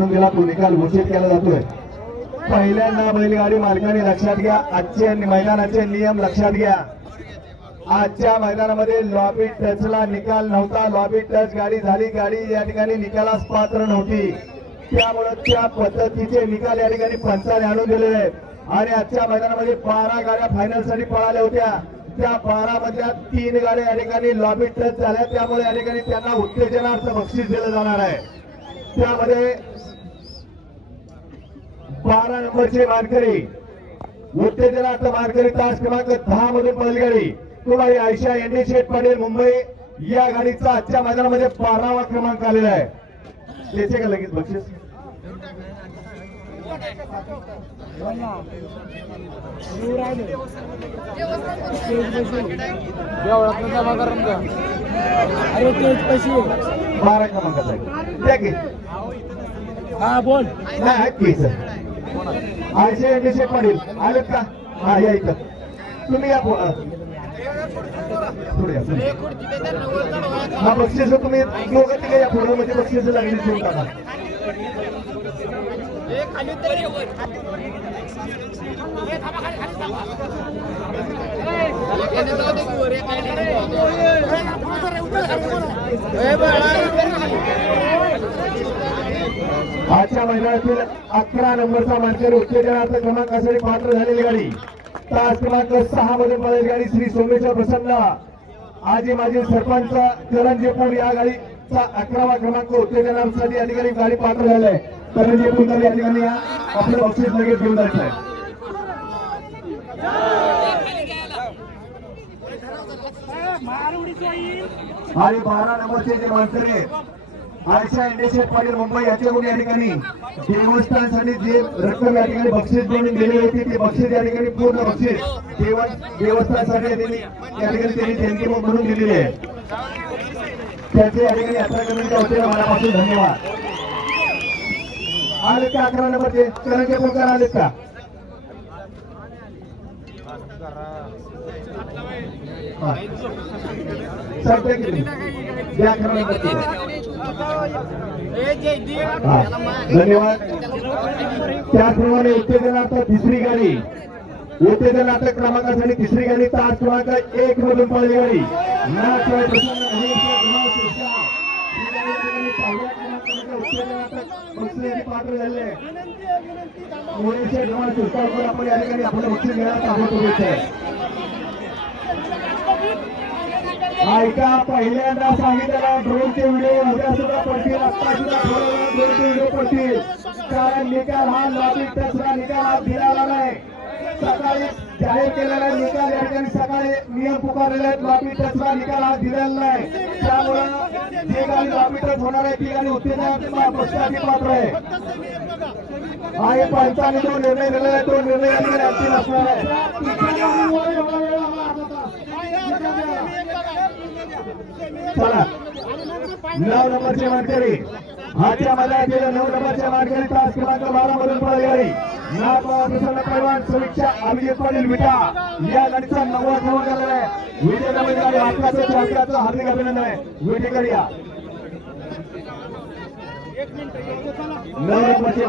गेला तो निकाल घोषित केला जातोय. पहिल्यांदा बैलगाडी मालकाने लक्षात घ्या. आजचे मैदानाचे नियम लक्षात घ्या. आजच्या मैदानामध्ये लॉबी टचला निकाल नव्हता. लॉबी टच गाडी झाली. गाडी या ठिकाणी निकालास पात्र नव्हती. त्यामुळे त्या पद्धतीचे निकाल या ठिकाणी पंचाने आणून दिलेले आहेत आणि आजच्या मैदानामध्ये बारा गाड्या फायनलसाठी पळाल्या होत्या. त्या बारा मधल्या तीन गाड्या या ठिकाणी लॉबी टच झाल्या. त्यामुळे या ठिकाणी त्यांना उत्तेजनार्थ बक्षीस दिलं जाणार आहे. त्यामध्ये बारा नंबरचे मानकरी उत्तेजनार्थ मानकरी तास क्रमांक दहा मध्ये पळगाडी कुमारी आयशा एनडी शेठ पाटील मुंबई या गाडीचा आजच्या मैदानामध्ये बारावा क्रमांक आलेला आहे. त्याचे का लगेच बक्षीस? बारा क्रमांकाचा हा बोल. नाही आहेत विषय पडेल आयशा आलेत का? हा या इथं. तुम्ही या पुढे हा बक्षीस तुम्ही दोघं तिघे या पुढे म्हणजे बक्षीस लागली ठेवून टाका. आजच्या मैदानातील अकरा नंबरचा मानकरी उत्तेजनार्थ क्रमांकासाठी पात्र झालेली गाडी. तास क्रमांक सहा मध्ये पळेल गाडी श्री सोमेश्वर प्रसन्न. आजी माजी सरपंच करंजीपूर या गाडीचा अकरावा क्रमांक उत्तेजनासाठी या ठिकाणी गाडी पात्र झाली करंजीपूर या ठिकाणी आपलं बक्षीस लगेच घेऊन जायचं आहे. आणि बारा नंबरचे जे मानकरी आहेत आयशा इंडेशेट पाटील मुंबई याच्याकडून या ठिकाणी देवस्थानसाठी जे रक्कम या ठिकाणी बक्षीस म्हणून दिलेली होती ते बक्षीस या ठिकाणी पूर्ण बक्षीस देवस्थानसाठी या ठिकाणी त्यांनी जयंती म्हणून दिलेली आहे. त्याचे या ठिकाणी यात्रा करण्याच्या वतीने मनापासून धन्यवाद. आले का अकरा नंबरचे करंजे पोकार आले का? सर ते किती तुम्ही? अकरा नंबरचे. धन्यवाद. त्याचप्रमाणे उत्तेजनार्थ तिसरी गाडी. उत्तेजनार्थ क्रमांकासाठी तिसरी गाडी तास क्रमांक एक मधून पळली गाडी. पात्र झाले. आपण या ठिकाणी आपण बक्षीस घेण्यास आहोत ऐका पहिल्यांदा सांगितलेला ड्रोनचे व्हिडिओ उद्या सुद्धा पडतील आता सुद्धा थोड्या वेळात ड्रोनचे व्हिडिओ पडतील. कारण निकाल हा लॉबी टचला निकाल हा दिलेला नाही. सकाळी जाहीर केलेला निकाल या ठिकाणी सकाळी नियम पुकारलेले आहेत लॉबी टचला निकाल हा दिलेला नाही. त्यामुळे जे काही लॉबी टच होणार आहे ती गाडी उत्तेजना पक्षाची पात्र आहे. आणि पंचाने जो निर्णय दिलेला आहे तो निर्णय अंतिम असणार आहे. चला नऊ नंबरचे मानकरी आजच्या मैदानातील नऊ नंबरच्या मानकरी तास क्रमांक बारा मधून पळाली प्रसन्न पैलवान समीक्षा अभिजित पाटील विटा. या गाडीचा नववा क्रमांक आलेला आहे. गाडी हार्दिक अभिनंदन आहे. विटेकर या नऊ नंबरचे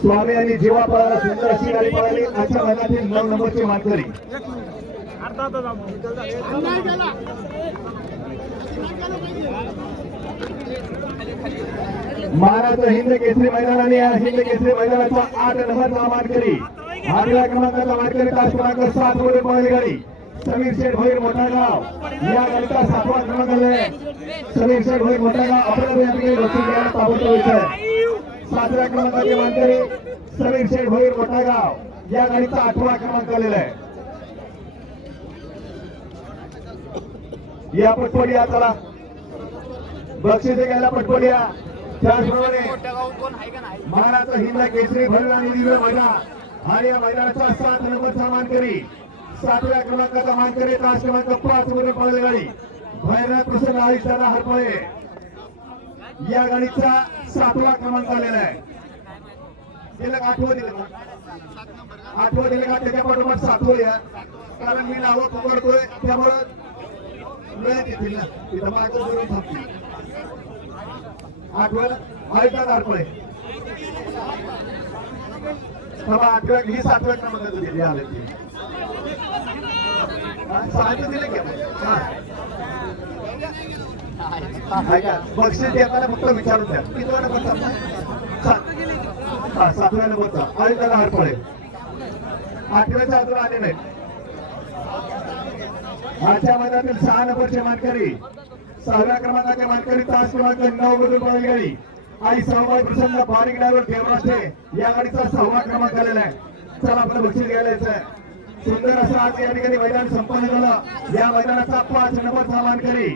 स्वामी आणि जीवा पळाला सुंदर अशी गाडी पळाली. आजच्या मैदानातील नऊ नंबरची मानकरी महाराष्ट्र हिंद केसरी मैदानाने हिंद केसरी मैदानाचा आठ नंबरचा मानकरी आठव्या क्रमांकाचा मानकरी तास क्रमांक सात मध्ये पळाली गाडी. समीर शेठ भैर मोठागाव या गाडीचा सातवा क्रमांक समीर शेठ भैर मोठागाव आपल्याला या ठिकाणी ताबडतोब येत आहे. सातव्या क्रमांकाचे मानकरी समीर शेठ भोईर मोठा गाव. या गाडीचा आठवा क्रमांक आलेला आहे. या पटपट चला. बक्षिसे घ्यायला पटपट त्याचप्रमाणे महाराष्ट्र हिंद केसरी भरण आणि दिव्य मैदान आणि या मैदानाचा सात नंबरचा मानकरी सातव्या क्रमांकाचा मानकरी तास क्रमांक पाच मध्ये पळले गाडी. भैरनाथ प्रसन्न आहे दादा हरपळे. या गाडीचा सातवा क्रमांक आलेला आहे. दिलं का आठवं दिलं का आठवं दिलं का त्याच्या पाठोपाठ सातवं या कारण मी नावं पकडतोय त्यामुळं वेळ येतील ना तिथं मागं बोलून थांबतील आठवण आठव्या ही सातव्या क्रमांकाचं दिली आले ती हा, की बक्षीस देताना फक्त विचारून द्या किती वेळा नंबर सात हा सातव्या नंबरचा आणि हरपळे आठव्याच्या अजून आले नाहीत. आजच्या मैदानातील सहा नंबरचे मानकरी सहाव्या क्रमांकाचे मानकरी तास क्रमांक नऊ मधून पळाली गाडी आणि सहावा प्रसंग बारीक ड्रायव्हर देवराष्ट्रे या गाडीचा सहावा क्रमांक आलेला आहे. चला आपलं बक्षीस घ्यायला सुंदर असं आज या ठिकाणी मैदान संपन्न झालं. या मैदानाचा पाच नंबरचा मानकरी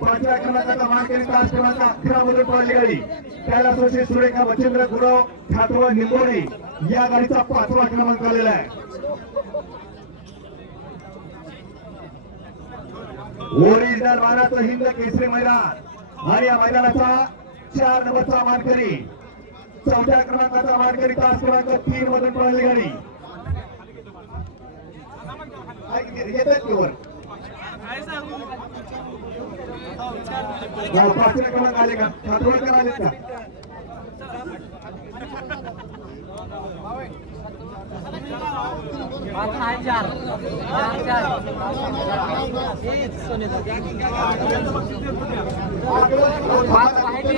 पाचव्या क्रमांकाचा मानकरी तास क्रमांक अकरा मधून पळली गाडी त्याला सोशे सुरेखा मच्छिंद्र गुरव ठाकूर निंबोरी या गाडीचा पाचवा क्रमांक आलेला आहे. ओरिजिनल मानाचं हिंद केसरी मैदान. आणि या मैदानाचा चार नंबरचा मानकरी चौथ्या क्रमांकाचा मानकरी तास क्रमांक तीन मधून पळाली गाडी. येत हो, पाचव्या क्रमांक आले का? आले का?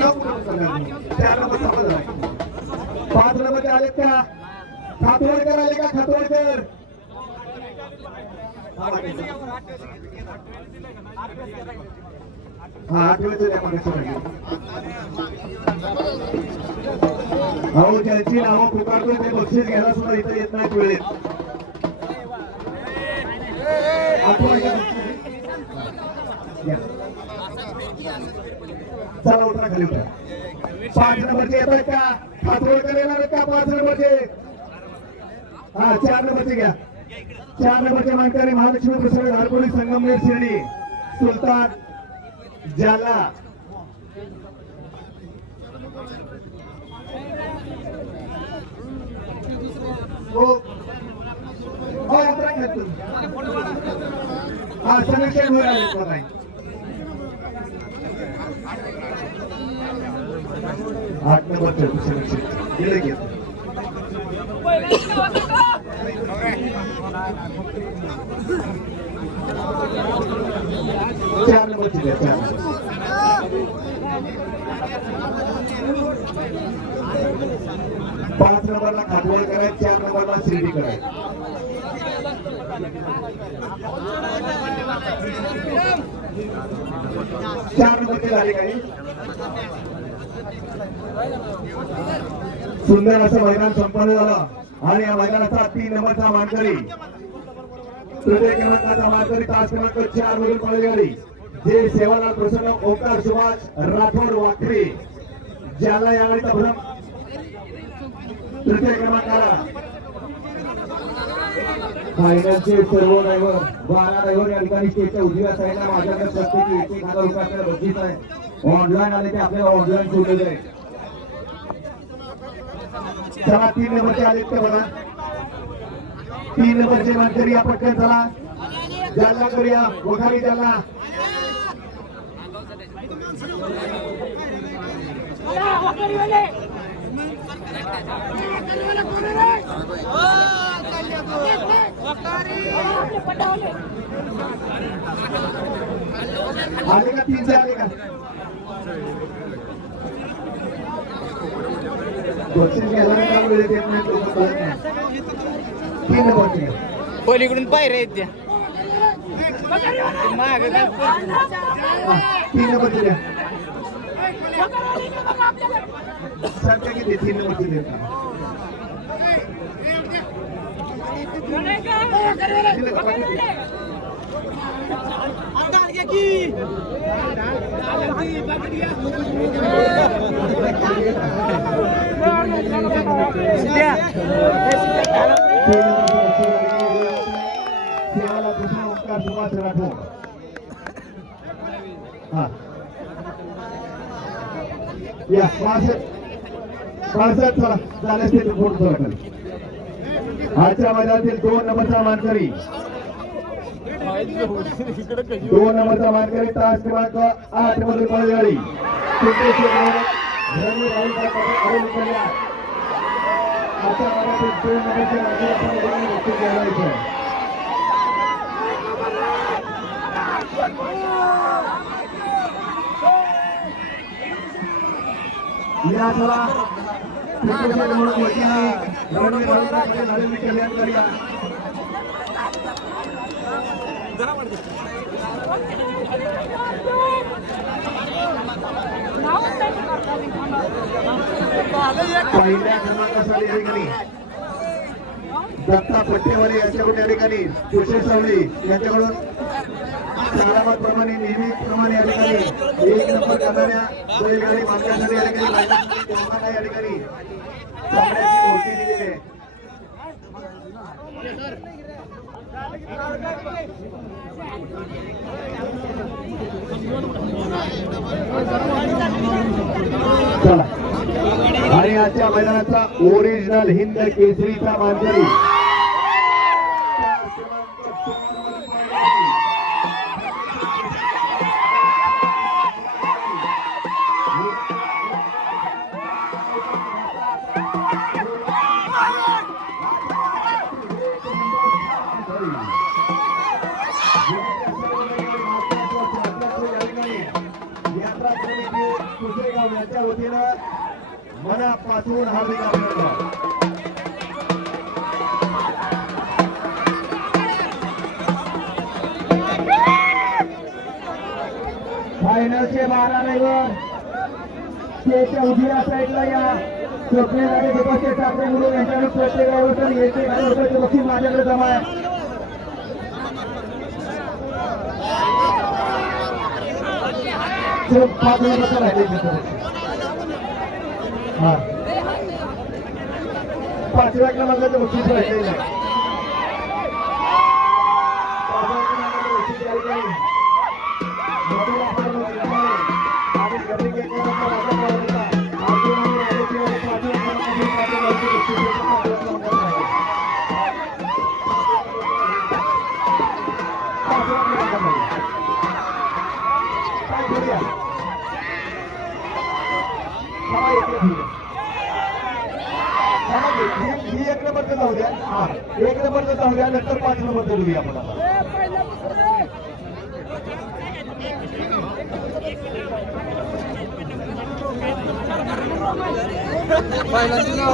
चार नंबर संपत पाच नंबरचे आलेत का खातवडकर आले का खातवडकर हा आठवड्याचं द्या मागे अहो ज्यांची नावं पुकारतोय ते बक्षीस घ्यायला सुद्धा इथं येत नाहीत वेळेत. चला उतरा खाली उतरा. पाच नंबरचे येत आहेत का? खातोडकर येणार आहेत का? पाच नंबरचे? हा चार नंबरचे घ्या. चार नंबरचे मानकरी महालक्ष्मी प्रसन्न धारपोली संगमनेर शिर्डी. सुलतान जाला हो. हो उतरा घ्या हा समीक्षण वर आले आहे आठ नंबरचे समीक्षण चार नंबरचे चार पाच नंबरला खातवड करायचं चार नंबरला शिर्डी करायचं. चार नंबरचे झाले काही सुंदर असं मैदान संपन्न झालं. आणि या मैदानाचा तीन नंबरचा मानकरी. तृतीय क्रमांकाचा मानकरी तास क्रमांक चार मधून पळी गाडी जे सेवालाल प्रसन्न ओंकार सुभाष राठोड वाकरी. ज्याला या गाडीचा भ्रम. तृतीय क्रमांकाला फायनलचे सर्व ड्रायव्हर बारा ड्रायव्हर या ठिकाणी स्टेजच्या उजव्या साईडला माझ्याकडे प्रत्येकी एक एक हजार रुपये आपल्याला बक्षीस आहे. ऑनलाईन आले ते आपल्याला ऑनलाईन सोडलेलं आहे चला तीन नंबरचे आले ते बघा. तीन नंबरचे मानकरी या पटकन चला. जालना करूया वखारी जालना आले का आले का बक्षीस आले का तीन पलीकडून पायऱ्या आहेत त्या. माग तीन नंबरचे द्या किती तीन नंबरचे देता का पाकिट? सेवाला कृष्ण ओंकार सुभाष राठोड हा या पासष्ट पासष्ट चला झाले ते फोटो चला खाली आजच्या मैदानातील दोन नंबरचा मानकरी. दोन नंबरचा मानकरी तास क्रमांक आठमध्ये पळगाडी. आजच्या दोन या चला. करूया पहिल्या क्रमांकासाठी या ठिकाणी दत्ता पट्टेवाले यांच्याकडून या ठिकाणी? कृषी सावळी यांच्याकडून प्रमाणे नेहमीप्रमाणे या ठिकाणी एक नंबर करणाऱ्या बैलगाडी मालकांसाठी या ठिकाणी मैदानामध्ये या ठिकाणी चांगल्याची मूर्ती दिलेली आहे. आणि आजच्या मैदानाचा ओरिजिनल हिंद केसरीचा मानकरी कुसरेगाव यांच्या वतीनं मनापासून हार्दिक अभिनंदन फायनलचे बारा ड्रायव्हर स्टेजच्या उजव्या साईडला या. स्वप्ने गाडी ठाकरे म्हणून यांच्याकडे प्रत्येक गावावर येते आणि माझ्याकडे जमा आहे. सिर्फ पाच नंबरचं राहिले हा. पाचव्या क्रमांकाचं बक्षीस राहिलेलं आहे. पाचव्या द्या हा एक नंबरचं जाऊ द्या नंतर पाच नंबर घेऊया आपण आता. पहिल्यांदा